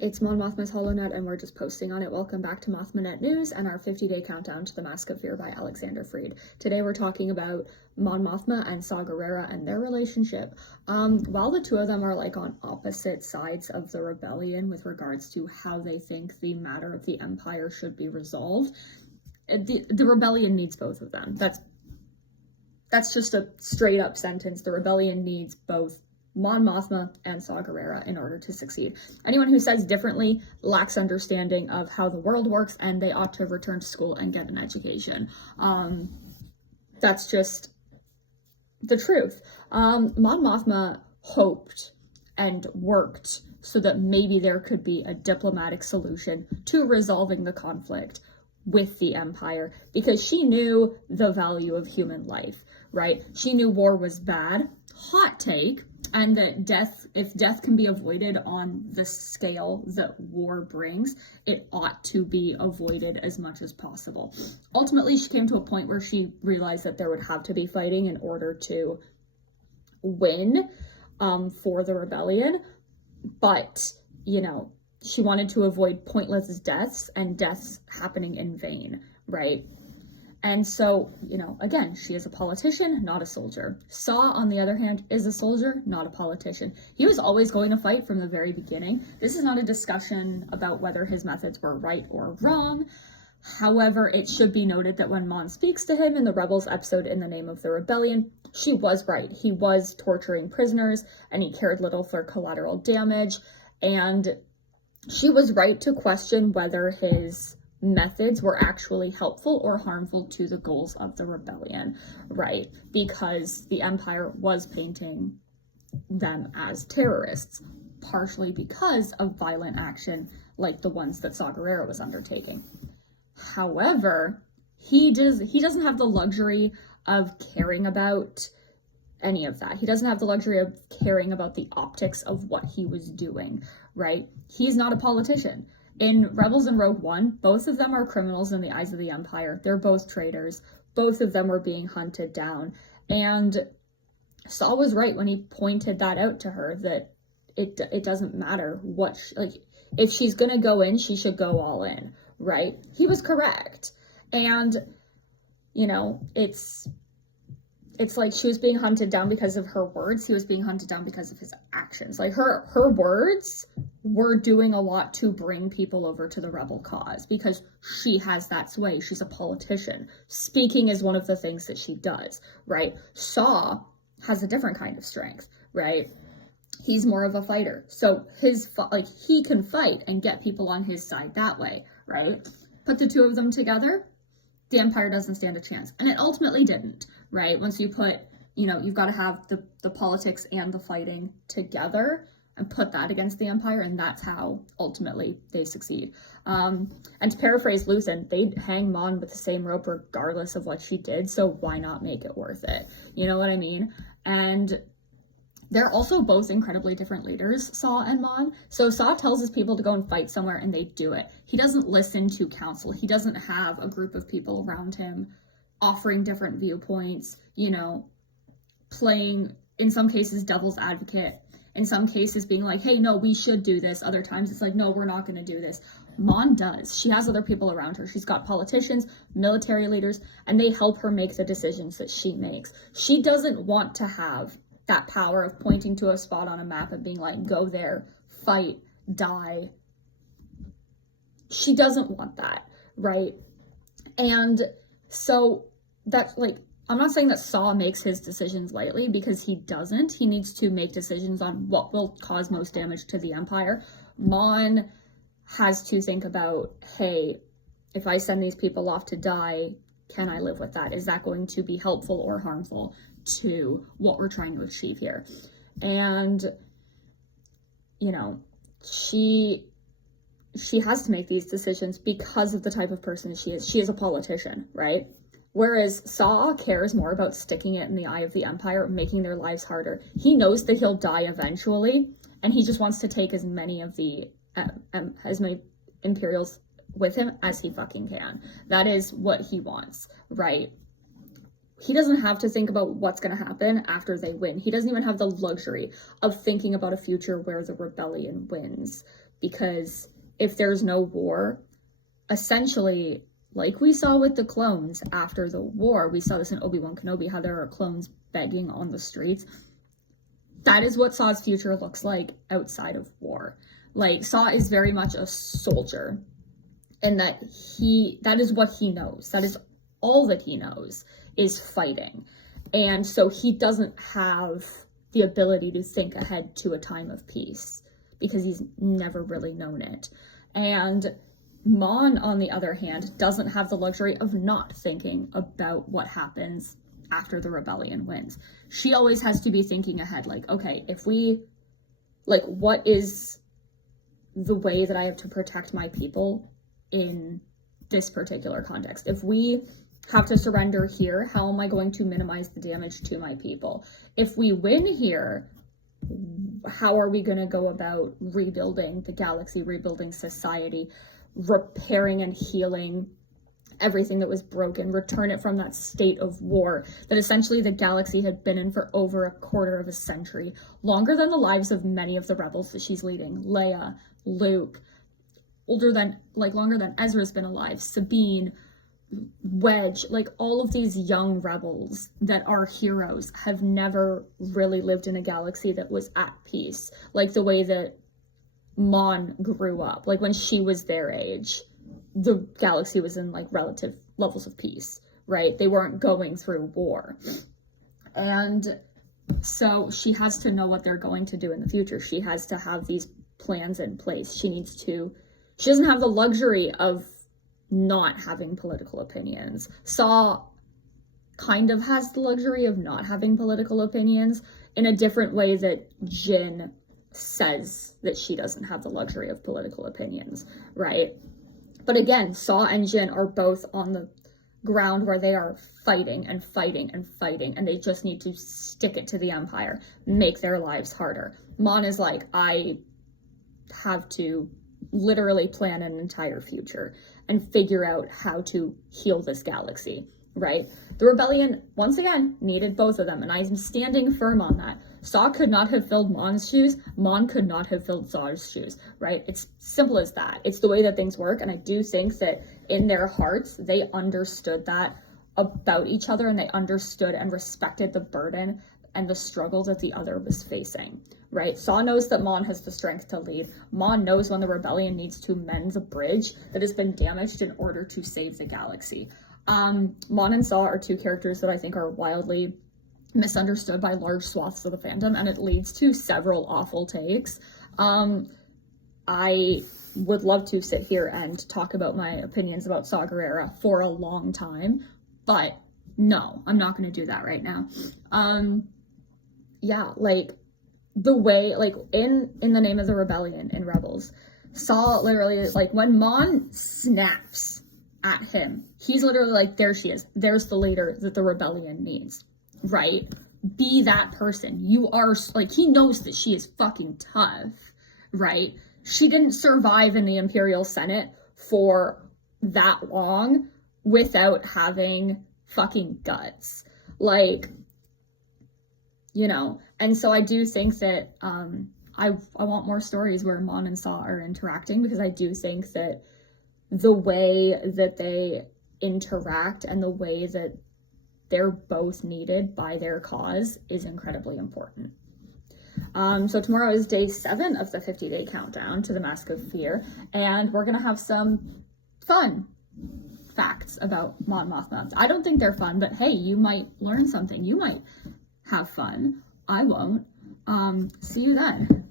It's Mon Mothma's HoloNet, and we're just posting on it. Welcome back to Mothmanet News and our 50-day countdown to the Mask of Fear by Alexander Freed. Today we're talking about Mon Mothma and Saw Gerrera and their relationship. While the two of them are like on opposite sides of the rebellion with regards to how they think the matter of the Empire should be resolved, the rebellion needs both of them. That's just a straight up sentence. The rebellion needs both Mon Mothma and Saw Gerrera in order to succeed. Anyone who says differently lacks understanding of how the world works, and they ought to return to school and get an education. That's just the truth. Mon Mothma hoped and worked so that maybe there could be a diplomatic solution to resolving the conflict with the Empire, because she knew the value of human life, right? She knew war was bad, hot take, and that if death can be avoided on the scale that war brings, it ought to be avoided as much as possible. Ultimately, she came to a point where she realized that there would have to be fighting in order to win for the rebellion, but, you know, she wanted to avoid pointless deaths and deaths happening in vain, right? And so, you know, again, she is a politician, not a soldier. Saw, on the other hand, is a soldier, not a politician. He was always going to fight from the very beginning. This is not a discussion about whether his methods were right or wrong. However, it should be noted that when Mon speaks to him in the Rebels episode In the Name of the Rebellion, she was right. He was torturing prisoners, and he cared little for collateral damage. And she was right to question whether his methods were actually helpful or harmful to the goals of the rebellion, right? Because the Empire was painting them as terrorists, partially because of violent action like the ones that Saw Gerrera was undertaking. However, he doesn't have the luxury of caring about any of that. He doesn't have the luxury of caring about the optics of what he was doing, right? He's not a politician. In Rebels and Rogue One, both of them are criminals in the eyes of the Empire. They're both traitors. Both of them were being hunted down. And Saw was right when he pointed that out to her, that it doesn't matter what, if she's going to go in, she should go all in, right? He was correct. And, you know, it's like she was being hunted down because of her words. He was being hunted down because of his actions. Like her words were doing a lot to bring people over to the rebel cause because she has that sway. She's a politician. Speaking is one of the things that she does, right? Saw has a different kind of strength, right? He's more of a fighter. So he can fight and get people on his side that way, right? Put the two of them together, the Empire doesn't stand a chance. And it ultimately didn't, right? Once you put, you know, you've got to have the politics and the fighting together and put that against the Empire, and that's how ultimately they succeed. And to paraphrase Luthen, they'd hang Mon with the same rope regardless of what she did, so why not make it worth it? You know what I mean? And they're also both incredibly different leaders, Saw and Mon. So Saw tells his people to go and fight somewhere, and they do it. He doesn't listen to counsel. He doesn't have a group of people around him offering different viewpoints, you know, playing, in some cases, devil's advocate. In some cases being like, hey, no, we should do this. Other times it's like, no, we're not going to do this. Mon does. She has other people around her. She's got politicians, military leaders, and they help her make the decisions that she makes. She doesn't want to have that power of pointing to a spot on a map and being like, go there, fight, die. She doesn't want that, right? And so that's like, I'm not saying that Saw makes his decisions lightly, because he doesn't. He needs to make decisions on what will cause most damage to the Empire. Mon has to think about, hey, if I send these people off to die, can I live with that? Is that going to be helpful or harmful to what we're trying to achieve here? And, you know, she has to make these decisions because of the type of person she is. She is a politician, right? Whereas Saw cares more about sticking it in the eye of the Empire, making their lives harder. He knows that he'll die eventually, and he just wants to take as many of the Imperials with him as he fucking can. That is what he wants, right? He doesn't have to think about what's going to happen after they win. He doesn't even have the luxury of thinking about a future where the rebellion wins, because if there's no war, essentially, like we saw with the clones after the war, we saw this in Obi-Wan Kenobi, how there are clones begging on the streets. That is what Saw's future looks like outside of war. Like, Saw is very much a soldier, and that is what he knows. That is all that he knows, is fighting. And so he doesn't have the ability to think ahead to a time of peace, because he's never really known it. And Mon, on the other hand, doesn't have the luxury of not thinking about what happens after the rebellion wins. She always has to be thinking ahead, like, okay, what is the way that I have to protect my people in this particular context? If we have to surrender here, how am I going to minimize the damage to my people? If we win here, how are we going to go about rebuilding the galaxy, rebuilding society, repairing and healing everything that was broken, return it from that state of war that essentially the galaxy had been in for over a quarter of a century, longer than the lives of many of the rebels that she's leading. Leia, Luke, longer than Ezra's been alive, Sabine, Wedge, like all of these young rebels that are heroes have never really lived in a galaxy that was at peace, like the way that Mon grew up. Like when she was their age, the galaxy was in like relative levels of peace, right? They weren't going through war. And so she has to know what they're going to do in the future. She has to have these plans in place. She doesn't have the luxury of not having political opinions. Saw kind of has the luxury of not having political opinions in a different way that Jin says that she doesn't have the luxury of political opinions, right? But again, Saw and Jin are both on the ground where they are fighting and fighting and fighting, and they just need to stick it to the Empire, make their lives harder. Mon is like, I have to literally plan an entire future and figure out how to heal this galaxy, right? The rebellion, once again, needed both of them, and I'm standing firm on that. Saw could not have filled Mon's shoes. Mon could not have filled Saw's shoes, right? It's simple as that. It's the way that things work, and I do think that in their hearts, they understood that about each other, and they understood and respected the burden and the struggle that the other was facing, right? Saw knows that Mon has the strength to lead. Mon knows when the rebellion needs to mend the bridge that has been damaged in order to save the galaxy. Mon and Saw are two characters that I think are wildly misunderstood by large swaths of the fandom, and it leads to several awful takes. I would love to sit here and talk about my opinions about Saw Gerrera for a long time, but no, I'm not going to do that right now. Yeah, like the way, like in the name of the rebellion in Rebels, Saw literally, like when Mon snaps at him, he's literally like, there she is, there's the leader that the rebellion needs, right? Be that person. You are, like, he knows that she is fucking tough, right? She didn't survive in the Imperial Senate for that long without having fucking guts, like, you know. And so I do think that I want more stories where Mon and Saw are interacting, because I do think that the way that they interact and the way that they're both needed by their cause is incredibly important. So tomorrow is day 7 of the 50-day countdown to the Mask of Fear, and we're gonna have some fun facts about Mon Mothma. I don't think they're fun, but hey, you might learn something. You might have fun. I won't. See you then.